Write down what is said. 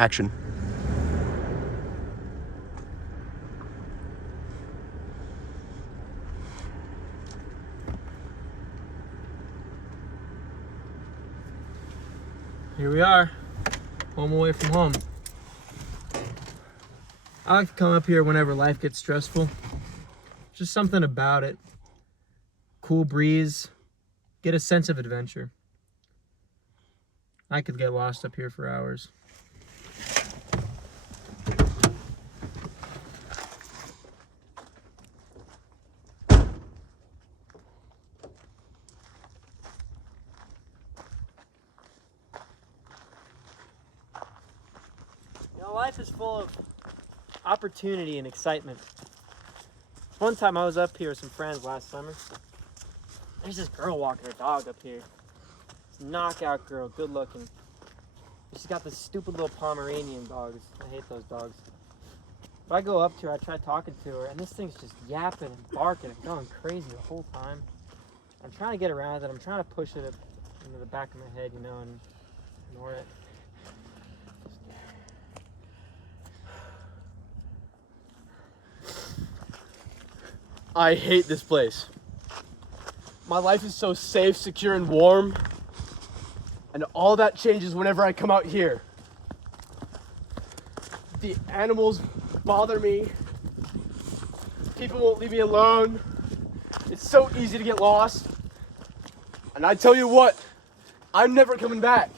Action. Here we are, home away from home. I like to come up here whenever life gets stressful. Just something about it. Cool breeze, get a sense of adventure. I could get lost up here for hours. You know, life is full of opportunity and excitement. One time I was up here with some friends last summer. There's this girl walking her dog up here. This knockout girl, good looking. She's got this stupid little Pomeranian dogs. I hate those dogs. But I go up to her, I try talking to her, and this thing's just yapping and barking and going crazy the whole time. I'm trying to get around it. I'm trying to push it into the back of my head, you know, and ignore it. I hate this place. My life is so safe, secure, and warm. And all that changes whenever I come out here. The animals bother me. People won't leave me alone. It's so easy to get lost. And I tell you what, I'm never coming back.